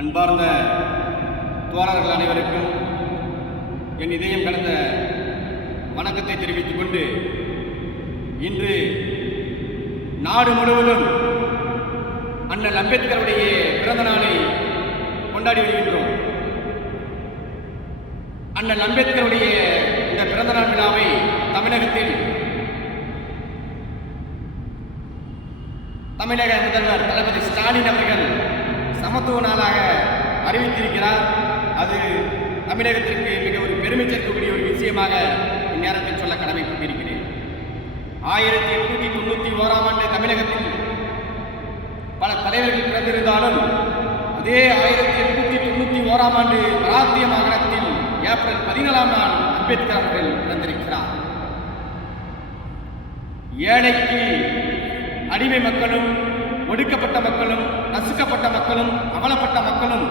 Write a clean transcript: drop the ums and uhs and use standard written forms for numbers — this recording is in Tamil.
அன்பார்ந்த தோழர்கள் அனைவருக்கும் என் இதயம் கடந்த வணக்கத்தை தெரிவித்துக் கொண்டு இன்று நாடு முழுவதும் அண்ணல் அம்பேத்கருடைய பிறந்த நாளை கொண்டாடி வருகின்றோம். அண்ணல் அம்பேத்கருடைய இந்த பிறந்த நாள் விழாவை தமிழகத்தில் தமிழக முதல்வர் தளபதி ஸ்டாலின் அவர்கள் சமத்துவ நாளாக அறிவித்திருக்கிறார். அது தமிழகத்திற்கு மிக ஒரு பெருமை சேர்க்கக்கூடிய ஒரு விஷயமாக இந்நேரத்தில் சொல்ல கடமைப்பட்டிருக்கிறேன். 1891 தமிழகத்தில் பல தலைவர்கள் பிறந்திருந்தாலும் அதே 1891 மராத்திய மாகாணத்தில் ஏப்ரல் 14 நாள் அம்பேத்கர் அவர்கள் பிறந்திருக்கிறார். ஏழைக்கு அடிமை மக்களும், ஒடுக்கப்பட்ட மக்களும், நசுக்கப்பட்ட மக்களும், அவலப்பட்ட மக்களும்